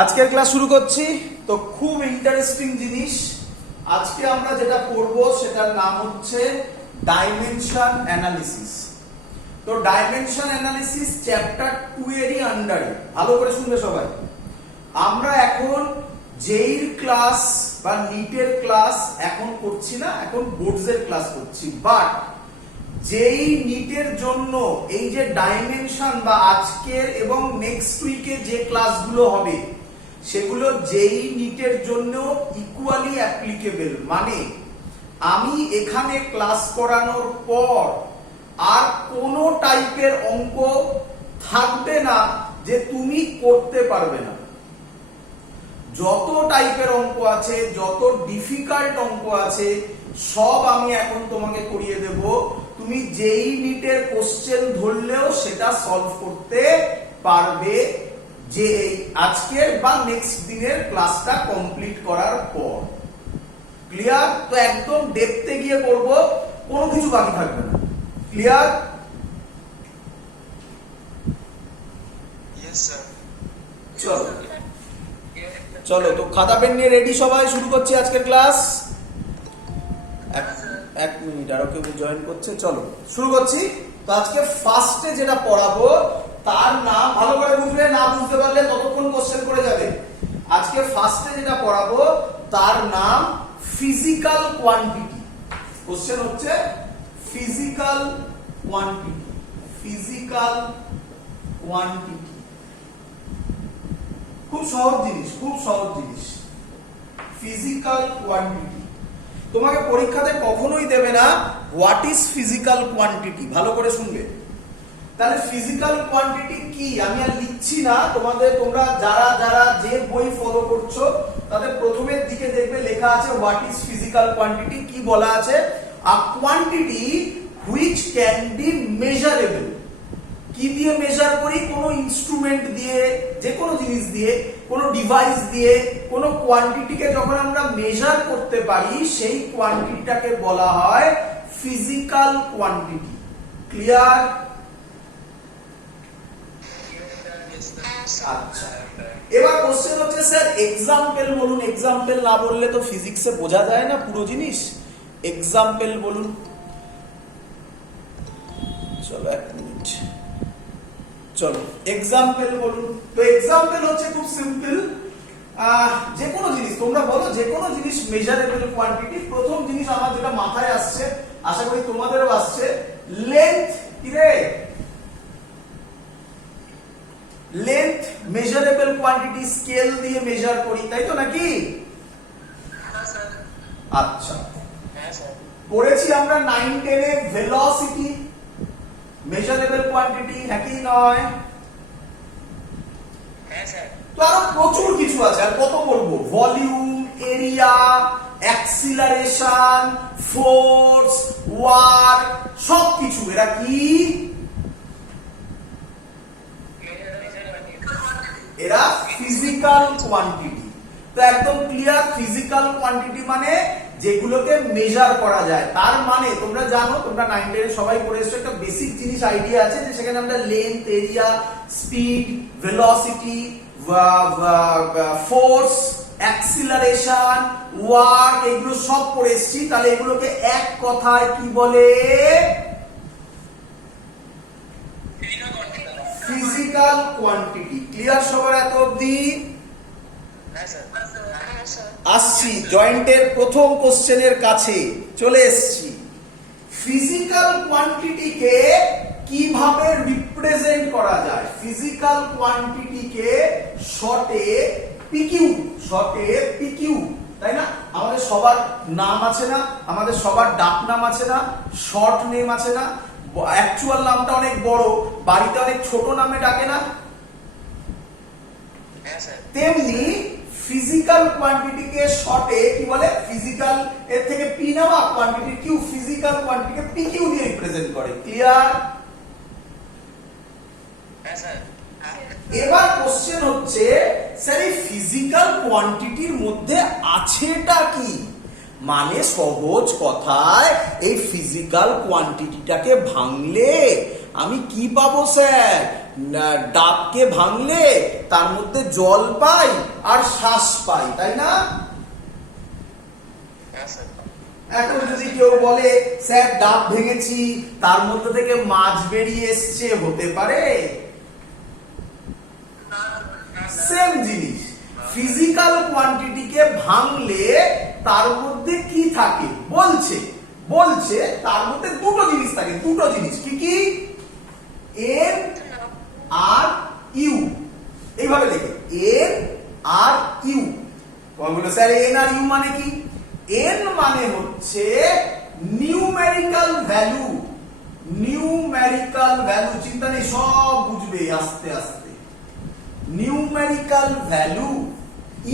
আজকের ক্লাস শুরু করছি। তো খুব ইন্টারেস্টিং জিনিস আজকে আমরা যেটা পড়ব সেটার নাম হচ্ছে ডাইমেনশন অ্যানালিসিস। তো ডাইমেনশন অ্যানালিসিস চ্যাপ্টার 2 এরই আন্ডারে, ভালো করে শুনবে সবাই। আমরা এখন জেইর ক্লাস বা নিটের ক্লাস এখন করছি না, এখন বোর্ডসের ক্লাস করছি। বাট যেই নিটের জন্য এই যে ডাইমেনশন বা আজকের এবং নেক্সট উইকে যে ক্লাসগুলো হবে সেগুলো যেই নিটের জন্য ইকুয়ালি অ্যাপ্লিকেবল। মানে আমি এখানে ক্লাস করানোর পর আর কোনো টাইপের অঙ্ক থাকবে না যে তুমি করতে পারবে না। যত টাইপের অঙ্ক আছে, যত ডিফিকাল্ট অঙ্ক আছে, সব আমি এখন তোমাকে করিয়ে দেব। তুমি যেই নিটের কোশ্চেন ধরলেও সেটা সলভ করতে পারবে যে আজকের বা নেক্সট দিনের ক্লাসটা কমপ্লিট করার পর। ক্লিয়ার? তো একদম ডেপথে গিয়ে করব, কোনো কিছু বাকি থাকবে না। ক্লিয়ার? Yes sir. চলো চলো, তো খাতা পেন নিয়ে রেডি সবাই, শুরু করছি আজকের ক্লাস। এক মিনিট, আরো কেউ জয়েন করছে, চলো শুরু করছি। তো আজকে ফার্স্টে যেটা পড়াবো তার নাম ভালো করে বুঝবে, না বুঝতে পারলে ততক্ষণ কোশ্চেন করে যাবে। আজকে ফার্স্টে যেটা পড়াবো তার নাম ফিজিক্যাল কোয়ান্টিটি। কোশ্চেন হচ্ছে ফিজিক্যাল কোয়ান্টিটি। ফিজিক্যাল কোয়ান্টিটি খুব সহজ জিনিস, খুব সহজ জিনিস। ফিজিক্যাল কোয়ান্টিটি তোমাকে পরীক্ষাতে কখনোই দেবে না হোয়াট ইজ ফিজিক্যাল কোয়ান্টিটি। ভালো করে শুনবে। তাহলে ফিজিক্যাল কোয়ান্টিটি কি আমি আর লিখছি না, তোমরা যারা যারা যে বই ফলো করছো তাদের প্রথমের দিকে দেখবে লেখা আছে হোয়াট ইজ ফিজিক্যাল কোয়ান্টিটি। কি বলা আছে? A quantity which can be measurable. কি দিয়ে মেজার করি? কোনো ইনস্ট্রুমেন্ট দিয়ে, যে কোনো জিনিস দিয়ে, কোনো ডিভাইস দিয়ে কোনো কোয়ান্টিটিকে যখন আমরা মেজার করতে পারি সেই কোয়ান্টিটিটাকে বলা হয় ফিজিক্যাল কোয়ান্টিটি। ক্লিয়ার? আচ্ছা, এবার কোশ্চেন হচ্ছে স্যার এক্সাম্পল বলুন। এক্সাম্পল না বললে তো ফিজিক্সে বোঝা যায় না পুরো জিনিস। এক্সাম্পল বলুন। চলো এক মিনিট, চলো এক্সাম্পল বলুন। তো এক্সাম্পল হচ্ছে খুব সিম্পল, যে কোনো জিনিস তোমরা বলো, যে কোনো জিনিস মেজারেবল কোয়ান্টিটি। প্রথম জিনিস আমার যেটা মাথায় আসছে, আশা করি তোমাদেরও আসছে, লেন্থ। কি রে? লেন্থ মেজারেবল কোয়ান্টিটি, স্কেল দিয়ে মেজার করি, তাই তো নাকি? আচ্ছা, পড়েছি আমরা 9-10 এ ভেলোসিটি মেজারেবল কোয়ান্টিটি, নাকি নয়? তো আরো প্রচুর কিছু আছে, আর কত বলবো? Volume, area, acceleration, force, work, সবকিছু। এরা কি? এরা ফিজিক্যাল কোয়ান্টিটি। তো একদম ক্লিয়ার, ফিজিক্যাল কোয়ান্টিটি মানে যেগুলোকে মেজার করা যায়। তার মানে তোমরা জানো, তোমরা 9-10 সবাই পড়ে এসছো, একটা বেসিক জিনিস আইডিয়া আছে যে সেখানে আমরা length, area, speed, velocity, force, acceleration, work, এগুলো সব পড়ে এসেছি। তাহলে এগুলোকে এক কথায় কি বলে? Physical quantity. ক্লিয়ার সবার এত অবধি? আসছি জয়েন্টের প্রথম কোশ্চেনের কাছে, চলে এসেছি। ফিজিক্যাল কোয়ান্টিটিকে কিভাবে রিপ্রেজেন্ট করা যায়? ফিজিক্যাল কোয়ান্টিটিকে শর্টে পিকিউ, শর্টে পিকিউ, তাই না? আমাদের সবার নাম আছে না, আমাদের সবার ডাক নাম আছে না, শর্ট নেম আছে না? অ্যাকচুয়াল নামটা অনেক বড়, বাড়িতে অনেক ছোট নামে ডাকে না? তেমনি ফিজিক্যাল কোয়ান্টিটিকে শর্টে কি বলে? ফিজিক্যাল এর থেকে পি নেওয়া, কোয়ান্টিটি কিউ, ফিজিক্যাল কোয়ান্টিটিকে পি কিউ দিয়ে রিপ্রেজেন্ট করে। ক্লিয়ার? এবার কোশ্চেন হচ্ছে স্যার এই ফিজিক্যাল কোয়ান্টিটির মধ্যে আছেটা কি? মানে সহজ কথায় এই ফিজিক্যাল কোয়ান্টিটিটাকে ভাঙলে আমি কি পাবো স্যার? ডাবকে ভাঙলে তার মধ্যে জল পাই আর শ্বাস পাই, তাই না? এখন যদি কেউ বলে স্যার ডাব ভেঙেছি তার মধ্যে থেকে মাছ বেরিয়ে এসছে, হতে পারে? সেম জিনিস, ফিজিক্যাল কোয়ান্টিটিকে ভাঙলে তার মধ্যে কি থাকে বলছে তার মধ্যে দুটো জিনিস থাকে, দুটো জিনিস কি কি? এন আর ইউ, এইভাবে লেখে এন আর ইউ। বলবো স্যার এন আর ইউ মানে কি? এন মানে হচ্ছে নিউমেরিক্যাল ভ্যালু, নিউমেরিক্যাল ভ্যালু, চিন্তা নেই সব বুঝবে আস্তে আস্তে। Numerical value.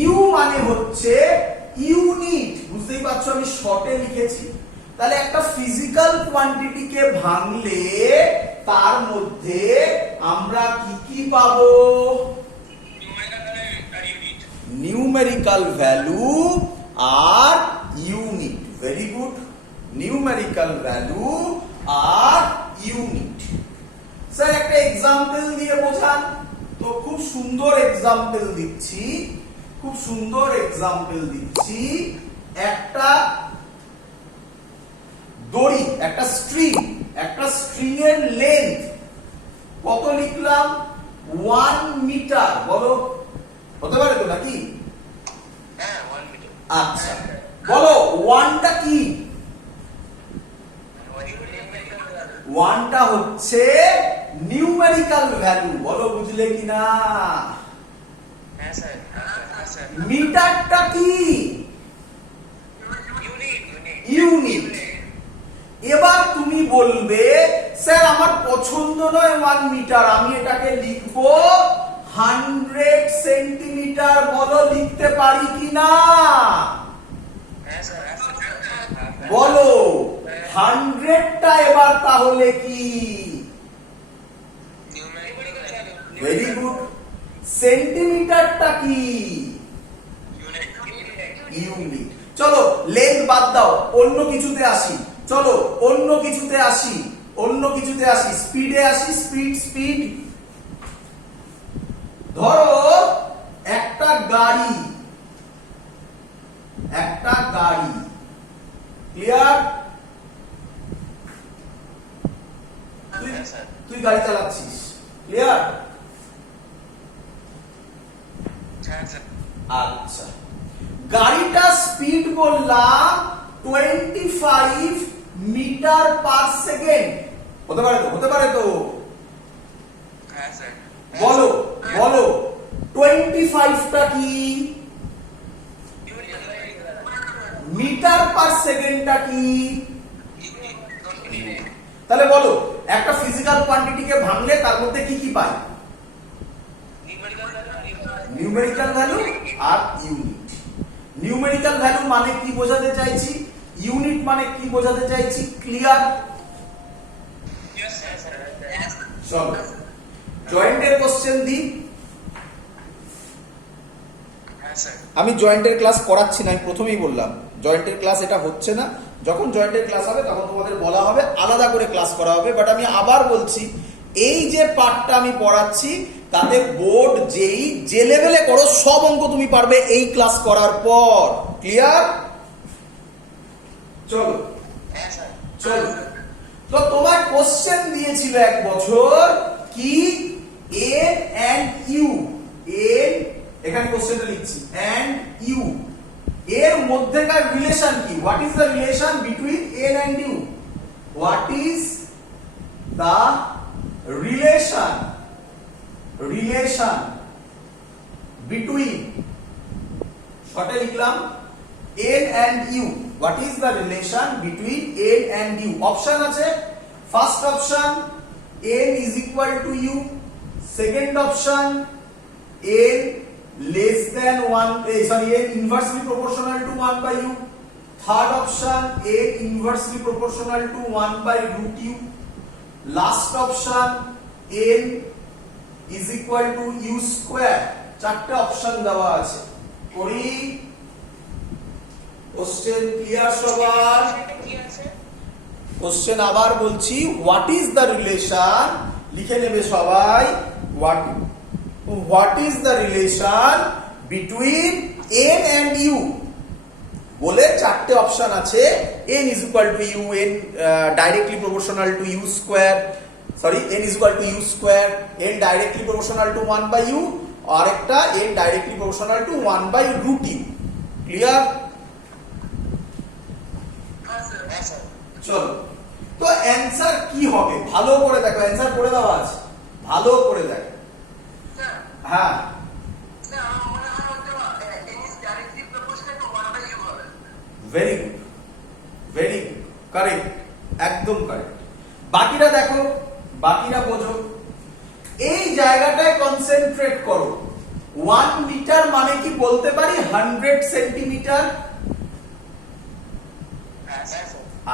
ইউ মানে হচ্ছে ইউনিট, বুঝতেই পারছো আমি শর্টে লিখেছি। তাহলে একটা ফিজিক্যাল কোয়ান্টিটিকে ভাঙলে তার মধ্যে আমরা কি কি পাবো? নিউমেরিক্যাল ভ্যালু আর unit. Very good, numerical value আর ইউনিট। স্যার একটা এক্সাম্পল দিয়ে বোঝান। তো খুব সুন্দর এক্সাম্পল দিচ্ছি, খুব সুন্দর এক্সাম্পল দিচ্ছি। একটা দড়ি, একটা স্ট্রিং, একটা স্ট্রিং এর লেন্থ কত লিখলাম? 1 মিটার। বলো, হতে পারে তো নাকি? হ্যাঁ 1 মিটার। আচ্ছা বলো 1টা কি? 1টা হচ্ছে নিউমেরিক্যাল ভ্যালু। বলো বুঝলে কিনা? হ্যাঁ স্যার, হ্যাঁ স্যার। মিটারটা কি? ইউনিট। এবার তুমি বলবে স্যার আমার পছন্দ নয় 1 মিটার, আমি এটাকে লিখবো 100 সেন্টিমিটার। বলো লিখতে পারি কিনা? হ্যাঁ স্যার। বলো 100টা এবার তাহলে কি? Very good. সেন্টিমিটারটা কি? ইউনিট। চলো লেন্থ বাদ দাও, অন্য কিছুতে আসি। চলো অন্য কিছুতে আসি, অন্য কিছুতে আসি, স্পিডে আসি। স্পিড। ধরো একটা গাড়ি, একটা গাড়ি, ক্লিয়ার? তুই গাড়ি চালাচ্ছিস, ক্লিয়ার? আচ্ছা, গাড়িটা স্পিড বললাম 25 মিটার পার সেকেন্ড। হতে পারে তো? হতে পারে তো? বলো বলো 25টা কি? মিটার পার সেকেন্ডটা কি? তাহলে বলো একটা ফিজিক্যাল কোয়ান্টিটিকে ভাঙলে তার মধ্যে কি কি পাই? নিউমেরিক্যাল ভ্যালু আর ইউনিট। নিউমেরিক্যাল ভ্যালু মানে কি বোঝাতে চাইছি, ইউনিট মানে কি বোঝাতে চাইছি, ক্লিয়ার? চলো জয়েন্টের কোশ্চেন দিই। আমি জয়েন্টের ক্লাস করাচ্ছি না, আমি প্রথমেই বললাম জয়েন্টের ক্লাস এটা হচ্ছে না। যখন জয়েন্টের ক্লাস হবে তখন তোমাদের বলা হবে, আলাদা করে ক্লাস করা হবে। বাট আমি আবার বলছি, এই যে পার্টটা আমি পড়াচ্ছি তাতে বোর্ড যেই যে লেভেলে করো সব অঙ্ক তুমি পারবে এই ক্লাস করার পর। ক্লিয়ার? চলো চলো। তো তোমার কোশ্চেন দিয়েছিল এক বছর কি? N and you. এন, এখানে কোশ্চেনটা লিখছি, এন্ড ইউ এর মধ্যেকার রিলেশন কি? What is the relation between N and U? What is the relation between, শর্টে লিখলাম n and u. What is the relation between n and u? Option আছে, first option n is equal to u, second option n less than 1, n inversely proportional to 1 by u, third option n inversely proportional to 1 by root u, last option n is equal to u square. চারটে option দেওয়া আছে। করি question clear সবার? Question আবার বলছি, what is the relation লিখে নেবে সবাই what is the relation between n and u বলে চারটে অপশন আছে n is equal to u, n directly proportional to u square, sorry, n is equal to u square, n directly proportional to 1 by u, আর একটা n directly proportional to 1 by root u. Clear? হ্যাঁ sir চলো, তো answer কি হবে ভালো করে দেখো, answer করে দাও আজ ভালো করে দেখো। স্যার হ্যাঁ, স্যার আমার মনে হয় হয়তো n is directly proportional to 1 by u হবে। Very good, very good, correct, একদম কারেক্ট। বাকিরা দেখো, বাকিরা বোঝো, এই জায়গাটায় কনসেন্ট্রেট করো। 1 মিটার মানে কি বলতে পারি 100 সেন্টিমিটার? হ্যাঁ স্যার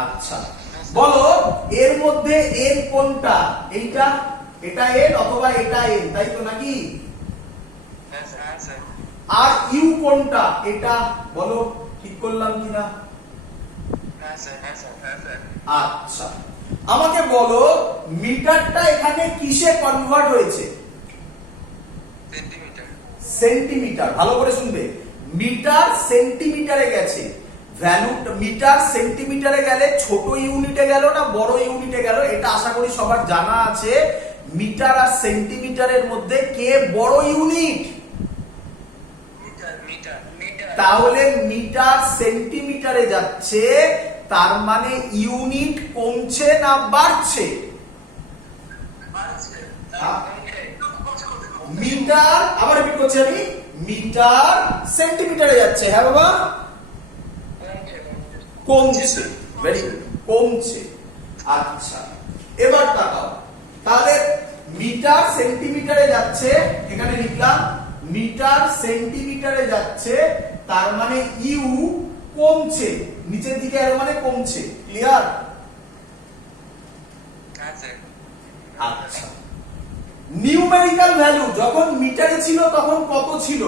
আচ্ছা, বলো এর মধ্যে n কোনটা? এইটা, এটা n অথবা এটা n, তাই তো নাকি? হ্যাঁ স্যার আর u কোনটা? এটা, বলো ঠিক করলাম কিনা? হ্যাঁ স্যার আচ্ছা, আমাকে বলো মিটারটা এখানে কিসে কনভার্ট হয়েছে? Centimetre centimetre. ভালো করে শুনবে, মিটার সেন্টিমিটারে গেছে। ভ্যালু মিটার সেন্টিমিটারে গেলে ছোট ইউনিটে গেল না বড় ইউনিটে গেল? এটা আশা করি সবার জানা আছে। মিটার আর সেন্টিমিটারের মধ্যে কে বড় ইউনিট? মিটার তাহলে মিটার সেন্টিমিটারে যাচ্ছে, তার মানে ইউনিট কমছে না বাড়ছে? মিটার, আবার রিপিট করছি আমি, মিটার সেন্টিমিটারে যাচ্ছে, হ্যাঁ বাবা, কমছে। ভেরি গুড, কমছে। আচ্ছা, এবার তাকাও, তাহলে মিটার সেন্টিমিটারে যাচ্ছে, এখানে লিখলাম মিটার সেন্টিমিটারে যাচ্ছে, তার মানে ইউ কমছে, নিচের দিকে এর মানে কমছে। ক্লিয়ার? আচ্ছা, নিউমেরিক্যাল ভ্যালু যখন মিটারে ছিল তখন কত ছিল?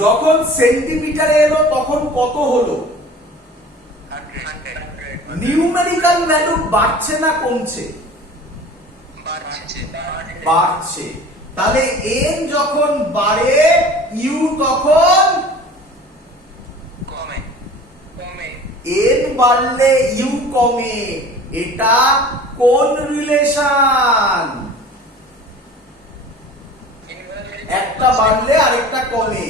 যখন সেন্টিমিটারে এলো তখন কত হলো? নিউমেরিক্যাল ভ্যালু বাড়ছে না কমছে? বাড়ছে। তাহলে n যখন বাড়ে u তখন কমে n বাড়লে u কমে। এটা কোন রিলেশন? একটা বাড়লে আরেকটা কমে,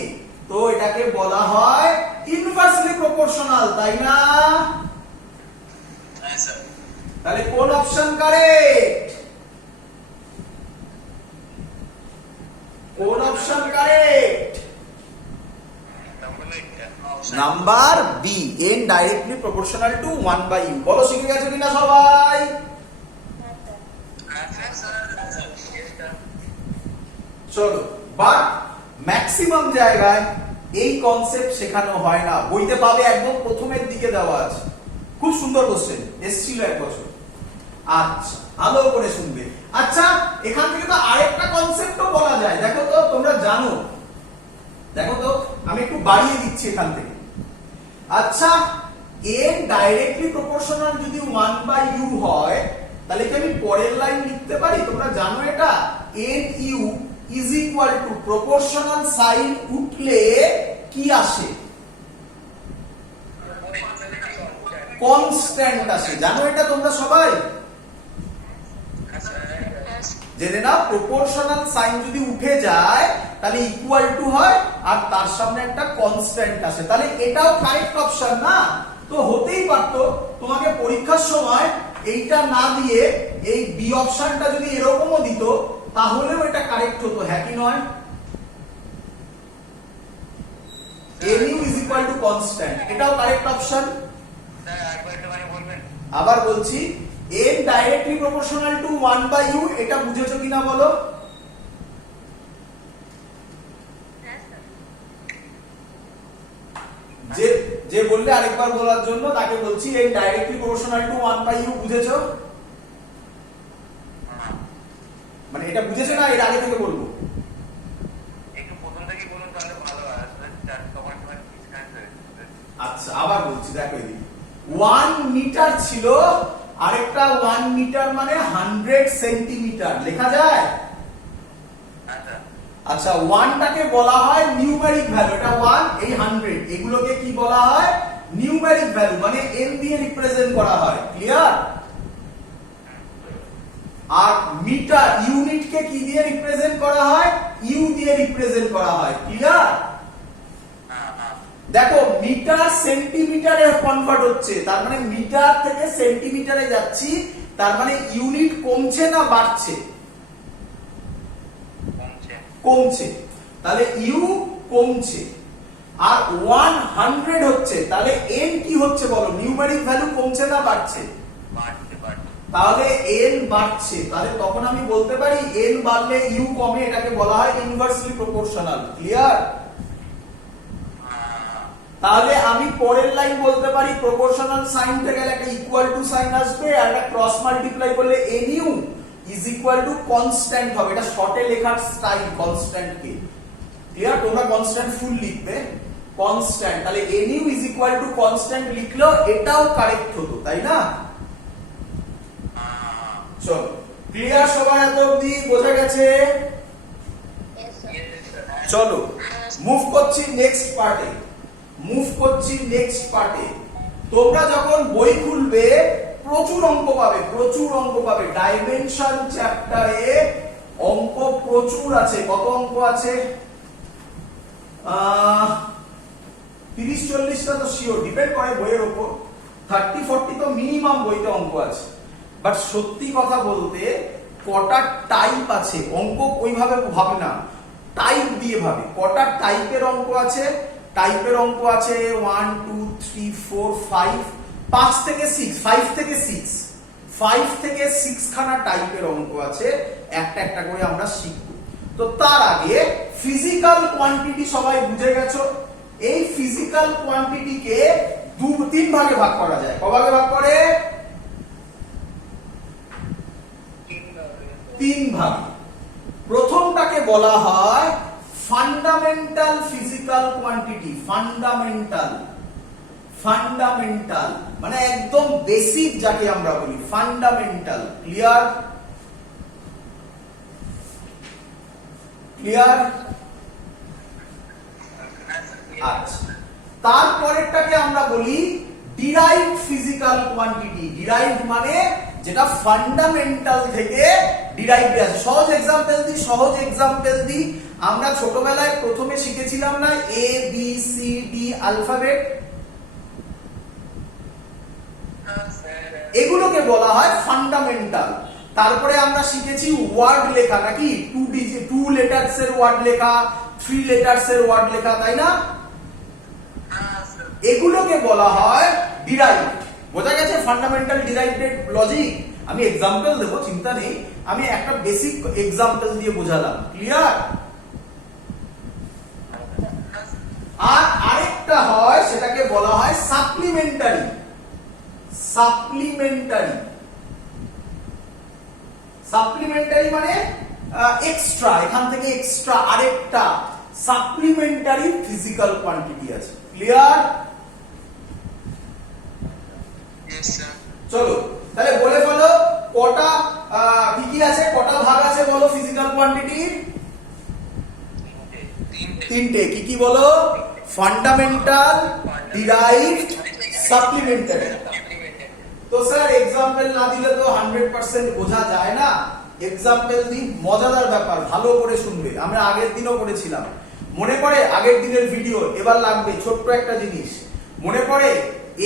তো এটাকে বলা হয় ইনভার্সলি প্রপোর্শনাল, তাই না? হ্যাঁ স্যার তাহলে কোন অপশন কারেক্ট? কোন option correct? Number B, n directly proportional to 1 by u। বলো শিখে গেছো কিনা সবাই? চলো, বাট ম্যাক্সিমাম জায়গায় এই কনসেপ্ট শেখানো হয় না। বইতে পাবে একদম প্রথমের দিকে দেওয়া আছে। খুব সুন্দর কোশ্চেন, এসেছিল এক বছর। আচ্ছা, ভালো করে শুনবে। আচ্ছা, এখান থেকে তো আরেকটা কনসেপ্টও বলা যায়। দেখো তো, তোমরা জানো, দেখো তো, আমি একটু বাড়িয়ে দিচ্ছি এখান থেকে। আচ্ছা, n ডাইরেক্টলি প্রপোর্শনাল যদি 1 বাই u হয়, তাহলে কি আমি পরের লাইন লিখতে পারি? তোমরা জানো এটা, nu is equal to proportional sign উঠলে কি আসে? কনস্ট্যান্ট আসে। জানো এটা তোমরা সবাই? জেনে নাও, প্রপোর্শনাল সাইন যদি উঠে যায় তাহলে ইকুয়াল টু হয়, আর তার সামনে একটা কনস্ট্যান্ট আসে। তাহলে এটাও কারেক্ট অপশন না? তো হতেই পারতো তোমাকে পরীক্ষার সময় এইটা না দিয়ে এই বি অপশনটা যদি এরকমও দিত, তাহলেও এটা কারেক্ট হতো, হ্যাঁ কি নয়? nu is equal to constant, এটাও কারেক্ট অপশন। আবার বলছি, n directly proportional to 1 by u, এটা বুঝেছো কিনা বলো? যে বললে আরেকবার বলার জন্য তাকে বলছি, n directly proportional to 1 by u বুঝেছো? মানে এটা বুঝেছো না, এর আগে থেকে বলবো? একটু প্রথম থেকে বলুন তাহলে ভালো হয়। আচ্ছা, আবার বলছি, দেখো এদিকে 1 মিটার ছিল আরেকটা 1 মিটার মানে 100 সেন্টিমিটার লেখা যায়। আচ্ছা আচ্ছা 1টাকে বলা হয় নিউমেরিক ভ্যালু, এটা 1 এই 100 এগুলোকে কি বলা হয় নিউমেরিক ভ্যালু, মানে n দিয়ে রিপ্রেজেন্ট করা হয়। ক্লিয়ার? আর মিটার ইউনিটকে কি দিয়ে রিপ্রেজেন্ট করা হয় ইউ দিয়ে রিপ্রেজেন্ট করা হয়। ক্লিয়ার? দেখো মিটার সেন্টিমিটারে কনভার্ট হচ্ছে, তার মানে মিটার থেকে সেন্টিমিটারে যাচ্ছি, তার মানে ইউনিট কমছে না বাড়ছে? কমছে। তাহলে ইউ কমছে। আর 100 হচ্ছে, তাহলে n কি হচ্ছে বলো, নিউমেরিক ভ্যালু কমছে না বাড়ছে? তাহলে n বাড়ছে, তাহলে তখন আমি বলতে পারি n বাড়লে u কমে, এটাকে বলা হয় ইনভার্সলি প্রপোর্শনাল। ক্লিয়ার? তাহলে আমি পরের লাইন বলতে পারি প্রপোর্শনাল সাইন থেকে একটা ইকুয়াল টু সাইন আসবে, আর একটা ক্রস মাল্টিপ্লাই করলে nu is equal to constant হবে। এটা শর্টে লেখার স্টাইল কনস্ট্যান্ট কে। ক্লিয়ার? তোমরা কনস্ট্যান্ট ফুল লিখবে কনস্ট্যান্ট, তাহলে nu is equal to constant লিখলেও এটাও কারেক্ট হতো, তাই না? চলো ক্লিয়ার সবার এত অবধি বোঝা গেছে? চলো মুভ করছি নেক্সট পার্টে। তোমরা যখন বই খুলবে প্রচুর অঙ্ক পাবে। ডাইমেনশন চ্যাপ্টারে অঙ্ক প্রচুর আছে। কত অঙ্ক আছে? 30-40টা তো শিওর, ডিপেন্ড করে বইয়ের উপর। 30-40 তো মিনিমাম বইতে অঙ্ক আছে। বাট সত্যি কথা বলতে কটা টাইপ আছে অঙ্ক ওইভাবে ভাবে না, টাইপ দিয়ে ভাবে। কটা টাইপের অঙ্ক আছে? টাইপের অঙ্ক আছে 1 2 3 4 5 5 থেকে 6, 5 থেকে 6, 5 থেকে 6 খানা টাইপের অঙ্ক আছে, একটা একটা করে আমরা শিখব। তো তার আগে ফিজিক্যাল কোয়ান্টিটি সবাই বুঝে গেছো। এই ফিজিক্যাল কোয়ান্টিটিকে 3 ভাগে ভাগ করা যায়। ক ভাগে ভাগ করে? 3 ভাগ। প্রথমটাকে বলা হয় ফান্ডামেন্টাল ফিজিক্যাল কোয়ান্টিটি। ফান্ডামেন্টাল মানে একদম বেসিক, যাকে আমরা বলি ফান্ডামেন্টাল। ক্লিয়ার? আচ্ছা, তারপরেরটাকে আমরা বলি ডিরাইভড ফিজিক্যাল কোয়ান্টিটি। ডিরাইভড মানে যেটা ফান্ডামেন্টাল থেকে ডিরাইভড আছে। সহজ এক্সাম্পল দিই। আমরা ছোটবেলায় প্রথমে শিখেছিলাম না A B C D alphabet, এগুলোকে বলা হয় ফান্ডামেন্টাল। তারপরে আমরা শিখেছি ওয়ার্ড লেখা, নাকি 2 লেটারস এর ওয়ার্ড লেখা, 3 লেটারস এর ওয়ার্ড লেখা, তাই না? এগুলোকে বলা হয় ডিরাইভড। বোঝা গেছে ফান্ডামেন্টাল ডিরাইভড লজিক? আমি এক্সাম্পল দেবো, চিন্তা নেই, আমি একটা বেসিক এক্সাম্পল দিয়ে বোঝালাম। ক্লিয়ার? আর আরেকটা হয়, সেটাকে বলা হয় সাপ্লিমেন্টারি। সাপ্লিমেন্টারি মানে এক্সট্রা, এখান থেকে এক্সট্রা আরেকটা সাপ্লিমেন্টারি ফিজিক্যাল কোয়ান্টিটি আছে। ক্লিয়ার? চলো তাহলে বলে ফেলো কটা কি আছে, কটা ভাগ আছে বলো ফিজিক্যাল কোয়ান্টিটির? 3টে। কি বলো? Fundamental, derived, supplementary. তো স্যার এক্সাম্পল না দিলে তো 100% বোঝা যায় না। এক্সাম্পল দিই, মজাদার ব্যাপার, ভালো করে শুনবে। আমরা আগের দিনও করেছিলাম, মনে পড়ে আগের দিনের ভিডিও? এবার লাগবে ছোট্ট একটা জিনিস। মনে পড়ে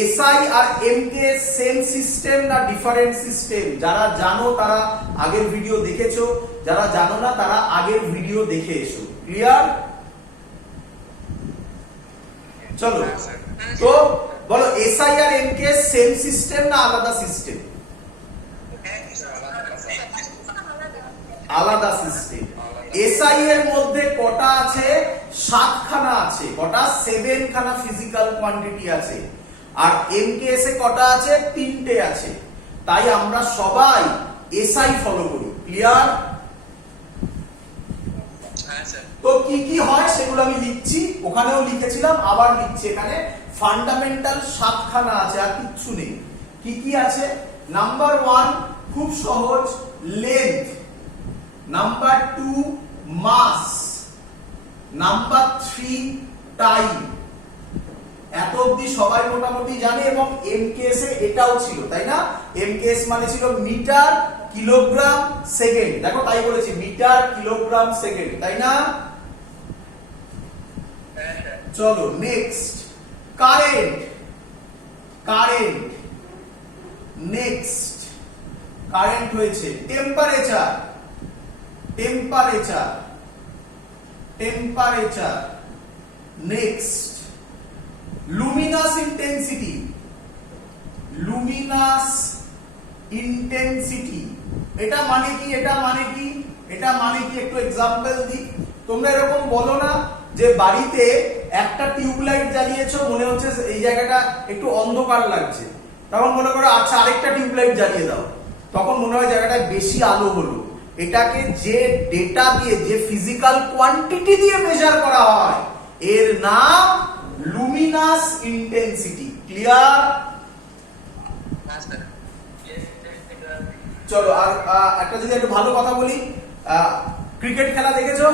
এসআই আর এমকে সেম সিস্টেম না ডিফারেন্ট সিস্টেম? যারা জানো তারা আগের ভিডিও দেখেছো, যারা জানো না তারা আগের ভিডিও দেখে এসো। ক্লিয়ার? চলো তো বলো এসআই আর এমকে সেম সিস্টেম না আলাদা সিস্টেম? আলাদা সিস্টেম। এসআই এর মধ্যে কটা আছে? 7 খানা আছে। কটা? 7 খানা ফিজিক্যাল কোয়ান্টিটি আছে। আর এমকেএস এ কটা আছে? 3টে আছে। তাই আমরা সবাই এসআই ফলো করি। ক্লিয়ার? তো কি হয় সেগুলো আমি লিখছি, ওখানেও লিখেছিলাম, আবার লিখছি এখানে। ফান্ডামেন্টাল 7 খানা আছে, আর কিচ্ছু নেই। কি আছে? নাম্বার 1 খুব সহজ, length. Number 2 mass. Number 3 time. এত অবধি সবাই মোটামুটি জানে এবং এমকেএস এ এটাও ছিল, তাই না? এমকেএস মানে ছিল মিটার কিলোগ্রাম সেকেন্ড। দেখো তাই বলেছি, মিটার কিলোগ্রাম সেকেন্ড, তাই না? চলো next, current. Current next, current হয়েছে। Temperature. Temperature. Temperature next, luminous intensity. Luminous intensity এটা মানে কি? এটা মানে কি? এটা মানে কি একটু এক্সাম্পল দিই। তোমরা এরকম বলো না যে বাড়িতে একটা টিউবলাইট জ্বালিয়েছো, মনে হচ্ছে এই জায়গাটা একটু অন্ধকার লাগছে, তখন মনে করো আচ্ছা আরেকটা টিউবলাইট জ্বালিয়ে দাও, তখন মনে হয় জায়গাটায় বেশি আলো হলো। এটাকে যে ডেটা দিয়ে, যে ফিজিক্যাল কোয়ান্টিটি দিয়ে মেজার করা হয়, এর নাম লুমিনাস ইন্টেন্সিটি। ক্লিয়ার? চলো আর একটা যদি একটু ভালো কথা বলি, ক্রিকেট খেলা দেখেছো?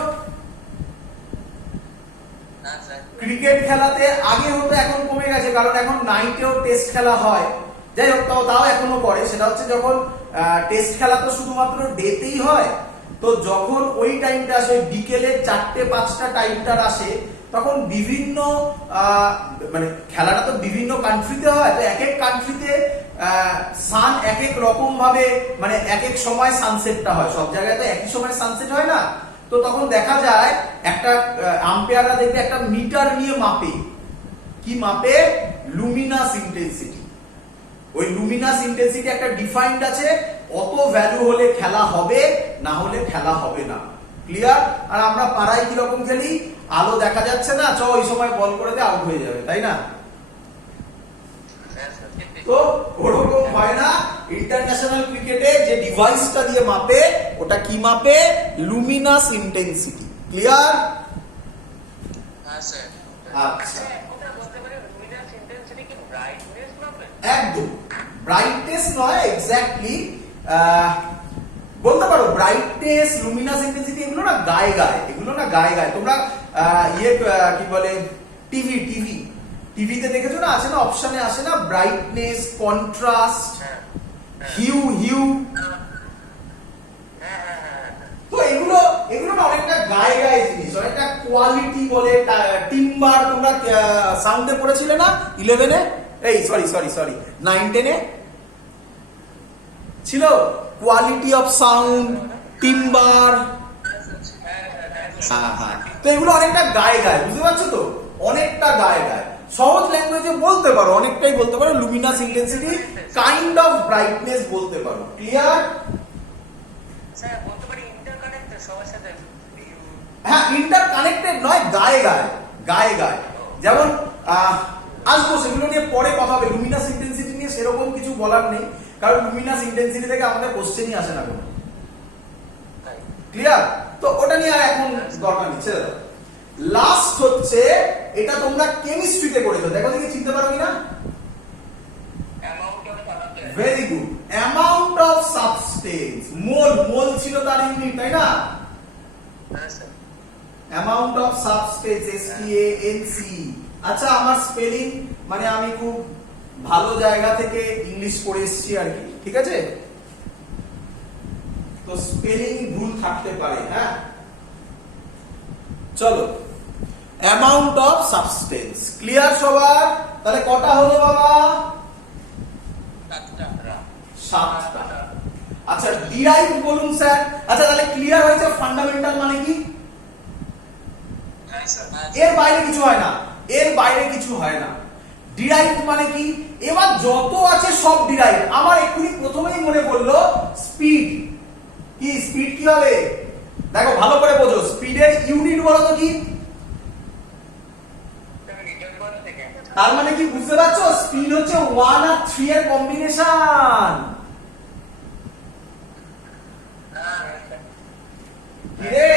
ক্রিকেট খেলাতে আগে হতো, এখন কমে গেছে, কারণ এখন নাইটেও টেস্ট খেলা হয়। যাই হোক, তাও এখনো করে। সেটা হচ্ছে যখন টেস্ট খেলা তো শুধুমাত্র ডেতেই হয়, তো যখন ওই টাইমটা আসে, বিকেলের 4টে-5টা টাইমটা আসে, তখন বিভিন্ন মানে খেলাটা তো বিভিন্ন কান্ট্রিতে হয়, তো এক এক কান্ট্রিতে সান এক এক রকম ভাবে, মানে এক এক সময় সানসেটটা হয়। সব জায়গায় তো একই সময় সানসেট হয় না। তো তখন দেখা যায় একটা আম্পায়াররা দেখবে একটা মিটার নিয়ে মাপে। কি মাপে? Luminous intensity. ওই লুমিনাস ইন্টেন্সিটি একটা ডিফাইন্ড আছে, অত ভ্যালু হলে খেলা হবে, না হলে খেলা হবে না। ক্লিয়ার? আর আমরা পাড়ায় কি রকম খেলি, আলো দেখা যাচ্ছে না, চল ওই সময় বল করে দিয়ে আউট হয়ে যাবে, তাই না? তো ওরকম হয় না। ইন্টারন্যাশনাল ক্রিকেটে যে ডিভাইসটা দিয়ে মাপে, ওটা কি মাপে? Luminous intensity. ক্লিয়ার? আচ্ছা, একদম ব্রাইটনেস নয়, এক্স্যাক্টলি বলতে পারো ব্রাইটনেস, লুমিনাস ইন্টেন্সিটি এগুলো না গায়ে গায়ে, এগুলো না গায়ে গায়ে। তোমরা কি বলে টিভিতে দেখেছো না, আছে না অপশনে, আসে না ব্রাইটনেস, কন্ট্রাস্ট, হিউ। তো এগুলো না অনেকটা গায়ে গায়ে জিনিস, অনেকটা কোয়ালিটি বলে। টিম্বার তোমরা সাউন্ডে পড়েছিলে না 11-এ, এই সরি 9-10-এ ছিল, কোয়ালিটি অফ সাউন্ড, টিম্বার। হ্যাঁ, তো এগুলো অনেকটা গায়ে গায়ে, বুঝতে পারছো তো? অনেকটা গায়ে গায়ে। সহজ ল্যাঙ্গুয়েজে বলতে পারো, অনেকটাই বলতে পারো Luminous intensity, kind of brightness বলতে পারো। ক্লিয়ার? হ্যাঁ, ইন্টারকানেক্টেড নয়, গায়ে গায়ে। যেমন আসবো, সেগুলো নিয়ে পরে কথা হবে। লুমিনাস ইন্টেন্সিটি নিয়ে সেরকম কিছু বলার নেই, কারণ লুমিনাস ইন্টেন্সিটি থেকে আমাদের কোশ্চেনই আসে না কোনো। ক্লিয়ার? তো ওটা নিয়ে আর এখন দরকার নেই, ছেড়ে দাও। লাস্ট হচ্ছে, এটা তোমরা কেমিস্ট্রিতে করেছো, দেখো দেখি চিনতে পারো কিনা। Very good. Amount of substance, mole ছিল তার ইউনিট, তাই না? Amount of substance, STANC। আচ্ছা, আমার স্পেলিং মানে আমি খুব ভালো জায়গা থেকে ইংলিশ পড়ে এসেছি আর কি, ঠিক আছে? তো স্পেলিং ভুল থাকতে পারে, হ্যাঁ। চলো, অ্যামাউন্ট অফ সাবস্টেন্স। ক্লিয়ার সবার? তাহলে কটা হলো বাবা? 7টা। আচ্ছা, ডিরাইভ বলুন স্যার। আচ্ছা, তাহলে ক্লিয়ার হয়েছে ফান্ডামেন্টাল মানে কি? এর বাইরে কিছু হয় না, এর বাইরে কিছু হয় না। ডিরাইভ মানে কি? এবার যত আছে সব ডিরাইভ। আমার এক্ষুনি প্রথমেই মনে পড়লো স্পিড। কি স্পিড কি হবে? দেখো ভালো করে বোঝো, স্পিডের ইউনিট বলো তো কি? তার মানে কি বুঝতে পারছো? স্পিড হচ্ছে 1 আর 3 এর কম্বিনেশন। কি রে,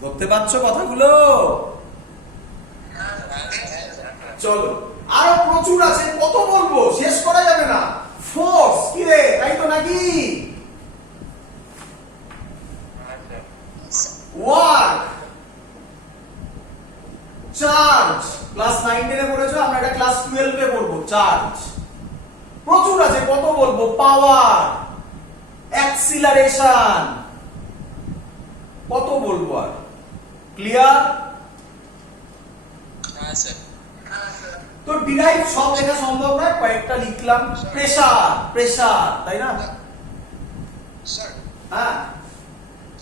ধরতে পারছো কথাগুলো? চলো আরো প্রচুর আছে, কত বলবো, শেষ করা যাবে না। ফোর্স কি রে, তাই তো নাকি? ওয়ার্ক, চার্জ, ক্লাস 9-10 এ পড়েছো, আমরা এটা ক্লাস 12 এ পড়বো। চার্জ প্রচুর আছে, কত বলবো। পাওয়ার, অ্যাক্সিলারেশন, কত বলবো আর। ক্লিয়ার? তো ডিরাইভ সব লেখা সম্ভব নয়, কয়েকটা লিখলাম। প্রেসার, প্রেসার, তাই না? স্যার হ্যাঁ,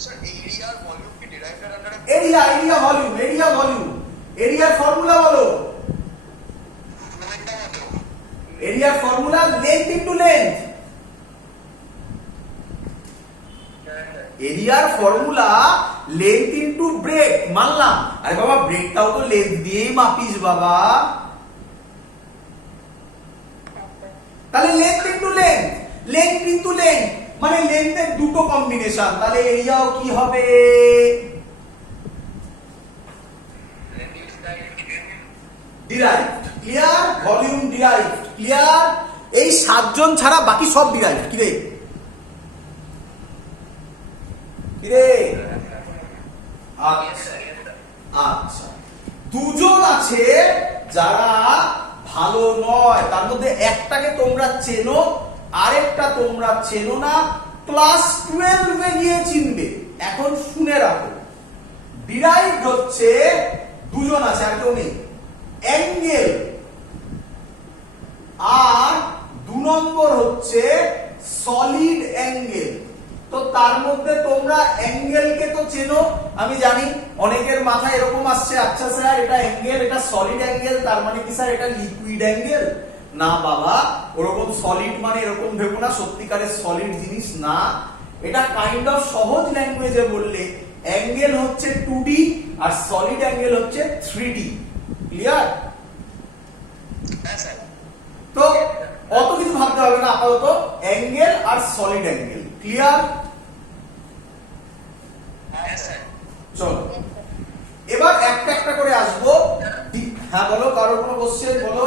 স্যার এরিয়া আর ভলিউম কি ডিরাইভের আন্ডারে? Area, area volume, area volume. এরিয়ার ফর্মুলা বলো। এরিয়ার ফর্মুলা লেন্থ ইনটু লেন্থ। এরিয়ার ফর্মুলা লেন্থ ইনটু ব্রেড, মানলাম। আরে বাবা, ব্রেডটাও তো লেন্থ দিয়েই মাপিস বাবা। তাহলে length into length, length into length মানে লেন্থের দুটো কম্বিনেশন। তাহলে এরিয়াও কি হবে? Derived. Clear? Volume derived. Clear? এই 7 জন ছাড়া বাকি সব ডিরাইভড। কি রে, কি রে? আচ্ছা আচ্ছা, দুজন আছে যারা ভালো নয়, তার মধ্যে একটাকে তোমরা চেনো, আরেকটা তোমরা চেনো না। ক্লাস 12 এ গিয়ে চিনবে। এখন শুনে রাখো, ডিরাইভড হচ্ছে দুজন আছে, আর কেউ নেই। অ্যাঙ্গেল আর 2 নম্বর হচ্ছে সলিড অ্যাঙ্গেল। তো তার মধ্যে তোমরা অ্যাঙ্গেলকে তো চেনো, আমি জানি অনেকের মাথায় এরকম আসছে, আচ্ছা স্যার এটা অ্যাঙ্গেল, এটা সলিড অ্যাঙ্গেল, তার মানে কি স্যার এটা লিকুইড অ্যাঙ্গেল? না বাবা, ওরকম সলিড মানে এরকম ভেবো না, সত্যিকারের সলিড জিনিস না। এটা কাইন্ড অফ সহজ ল্যাঙ্গুয়েজে বললে অ্যাঙ্গেল হচ্ছে 2D আর সলিড অ্যাঙ্গেল হচ্ছে 3D। ক্লিয়ার? হ্যাঁ স্যার। তো অত কিছু ভাবতে হবে না, আপাতত অ্যাঙ্গেল আর সলিড অ্যাঙ্গেল। ক্লিয়ার? হ্যাঁ স্যার। চলো এবার একটা একটা করে আসবো। হ্যাঁ বলো, কারোর কোনো কোশ্চেন বলো।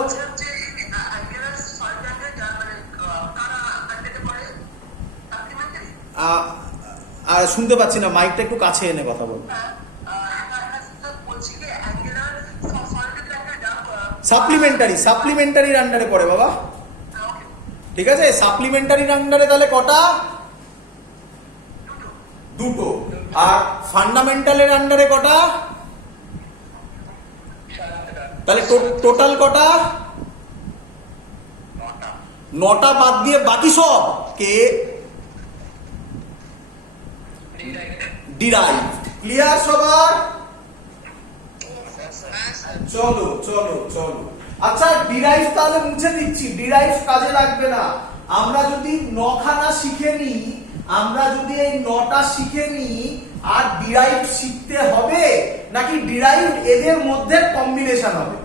আর শুনতে পাচ্ছি না, মাইকটা একটু কাছে এনে কথা বলো। সাপ্লিমেন্টারি, সাপ্লিমেন্টারির আন্ডারে পড়ে বাবা। ঠিক আছে, সাপ্লিমেন্টারির আন্ডারে তাহলে কটা? দুটো। আর ফান্ডামেন্টালের আন্ডারে কটা? তাহলে টোটাল কটা? 9টা বাদ দিয়ে বাকি সব কে? ডিরাইভড। ক্লিয়ার সবার? চলো চলো চলো। আচ্ছা, ডিরাইভ তাহলে মুছে দিচ্ছি, ডিরাইভ কাজে লাগবে না। আমরা যদি 9খানা শিখে নিই, আমরা যদি এই 9টা শিখে নিই, আর ডিরাইভ শিখতে হবে নাকি ডিরাইভ এদের মধ্যে কম্বিনেশন হবে?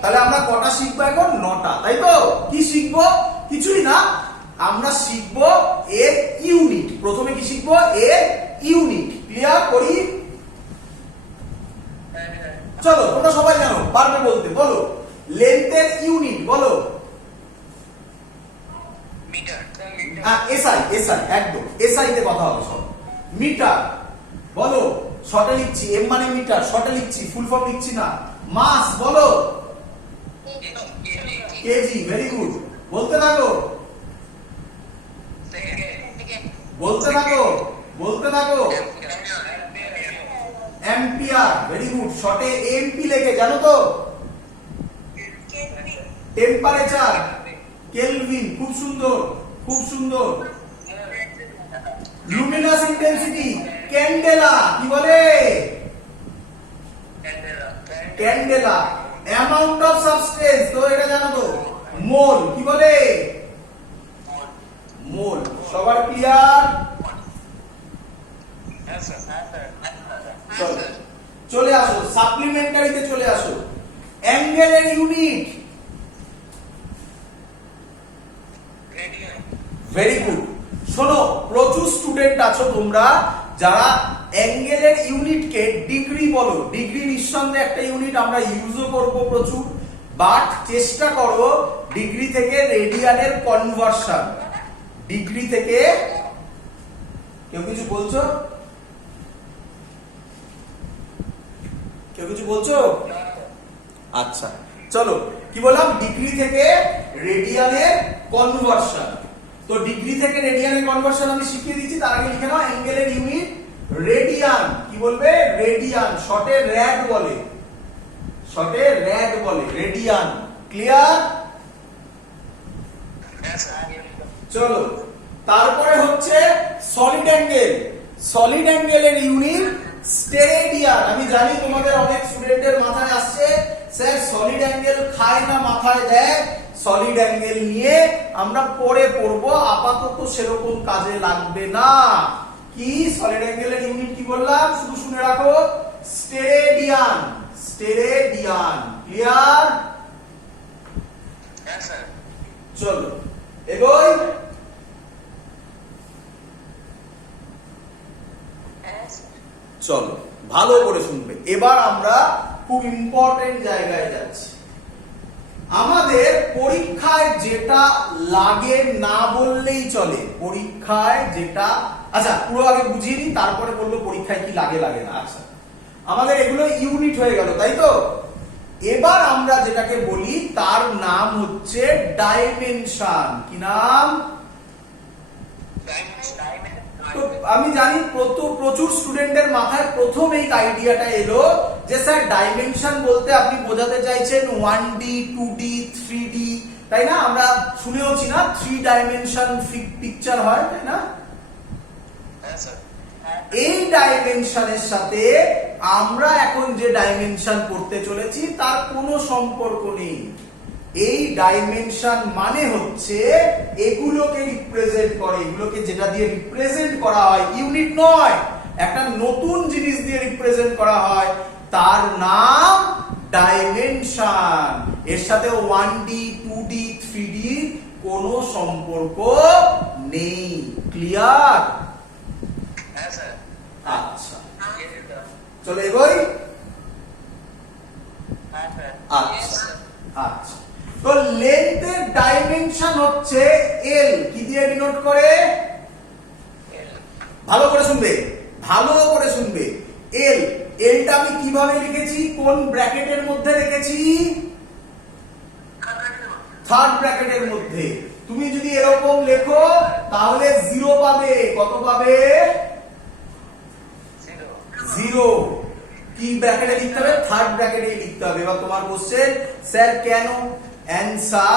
তাহলে আমরা কটা শিখবো এখন? 9টা, তাই তো? কি শিখবো? কিছুই না, আমরা শিখবো এর ইউনিট। প্রথমে কি শিখবো? এর ইউনিট। ক্লিয়ার করি? চলো, তোমরা সবাই জানো, পারবে বলতে, বলো। লেন্থের ইউনিট বলো। মিটার। হ্যাঁ, এসআই, এসআই, একদম এসআই তে কথা হবে সব। মিটার বলো, শর্টে লিখছি, এম মানে মিটার, শর্টে লিখছি, ফুল ফর্ম লিখছি না। মাস বলো। কেজি, ভেরি গুড, বলতে থাকো, বলতে থাকো, বলতে থাকো। অ্যাম্পিয়ার, ভেরি গুড, শর্টে এমপি লেখে, জানো তো? টেম্পারেচার, কেলভিন, খুব সুন্দর, খুব সুন্দর। লুমিনাস ইন্টেন্সিটি, ক্যান্ডেলা, কি বলে? ক্যান্ডেলা। অ্যামাউন্ট অফ সাবস্টেন্স, তো এটা জানো তো? মোল, কি বলে? মোল। সবার ক্লিয়ার? চলে আসো সাপ্লিমেন্টারিতে, চলে আসো। অ্যাঙ্গেলের ইউনিট, ভেরি গুড। শোনো, প্রচুর স্টুডেন্ট আছো তোমরা যারা অ্যাঙ্গেলের ইউনিটকে ডিগ্রি বলো, ডিগ্রি নিঃসন্দেহে একটা ইউনিট আমরা ইউজও করব প্রচুর, বাট চেষ্টা করো ডিগ্রি থেকে রেডিয়ানের কনভার্সন। ডিগ্রি থেকে কেউ কিছু বলছো? কেউ কিছু বলছো? আচ্ছা চলো, কি বললাম? ডিগ্রি থেকে রেডিয়ানের কনভার্সন। তো ডিগ্রি থেকে রেডিয়ানের কনভার্সন আমি শিখিয়ে দিচ্ছি, তার আগে লিখে নাও অ্যাঙ্গেলের ইউনিট রেডিয়ান। কি বলবে? রেডিয়ান, শর্টে র্যাড বলে, শর্টে র্যাড বলে, রেডিয়ান। ক্লিয়ার? চলো, তারপরে হচ্ছে সলিড অ্যাঙ্গেল। সলিড অ্যাঙ্গেলের ইউনিট স্টেরেডিয়ান। আমি জানি তোমাদের অনেক স্টুডেন্টের মাথায় আসছে, স্যার সলিড অ্যাঙ্গেল খায় না মাথায় দেয়। সলিড অ্যাঙ্গেল নিয়ে আমরা পরে পড়বো, আপাতত সেরকম কাজে লাগবে না। কি সলিড অ্যাঙ্গেলের ইউনিট কি বললাম? শুধু শুনে রাখো, স্টেরেডিয়ান, স্টেরেডিয়ান। ক্লিয়ার? চলো এগোই। চলো ভালো করে শুনবে, এবার আমরা খুব ইম্পর্টেন্ট জায়গায় যাচ্ছি। আমাদের পরীক্ষায় যেটা লাগে না বললেই চলে, পরীক্ষায় যেটা, আচ্ছা পুরো আগে বুঝিয়ে নিই, তারপরে বলবো পরীক্ষায় কি লাগে লাগে না। আচ্ছা, আমাদের এগুলো ইউনিট হয়ে গেল, তাই তো? এবার আমরা যেটাকে বলি তার নাম হচ্ছে ডাইমেনশন। কি নাম? তো আমি জানি প্রচুর স্টুডেন্টের মাথায় প্রথম এই আইডিয়াটা এলো যে স্যার ডাইমেনশন বলতে আপনি বোঝাতে চাইছেন 1D 2D 3D, তাই না? আমরা শুনেওছি না 3 ডাইমেনশন পিকচার হয়, তাই না? এই ডাইমেনশনের সাথে আমরা এখন যে ডাইমেনশন পড়তে চলেছি তার কোনো সম্পর্ক নেই। এই ডাইমেনশন মানে হচ্ছে এগুলোকে রিপ্রেজেন্ট করে, এগুলোকে যেটা দিয়ে রিপ্রেজেন্ট করা হয়, ইউনিট নয়, একটা নতুন জিনিস দিয়ে রিপ্রেজেন্ট করা হয়, তার নাম ডাইমেনশন। এর সাথে 1D 2D 3D কোনো সম্পর্ক নেই। ক্লিয়ার? আচ্ছা চলো এগোই। আচ্ছা আচ্ছা, তো লেন্থের ডাইমেনশন হচ্ছে এল। কি দিয়ে ডিনোট করে? ভালো করে শুনবে, ভালো করে শুনবে। এল, এলটা আমি কিভাবে লিখেছি? কোন ব্র্যাকেটের মধ্যে রেখেছি? থার্ড ব্র্যাকেটের মধ্যে। তুমি যদি এরকম লেখো তাহলে 0 পাবে। কত পাবে? 0। কি ব্র্যাকেটে লিখতে হবে? থার্ড ব্র্যাকেটে লিখতে হবে। এবার তোমার কোশ্চেন, স্যার কেন? অ্যান্সার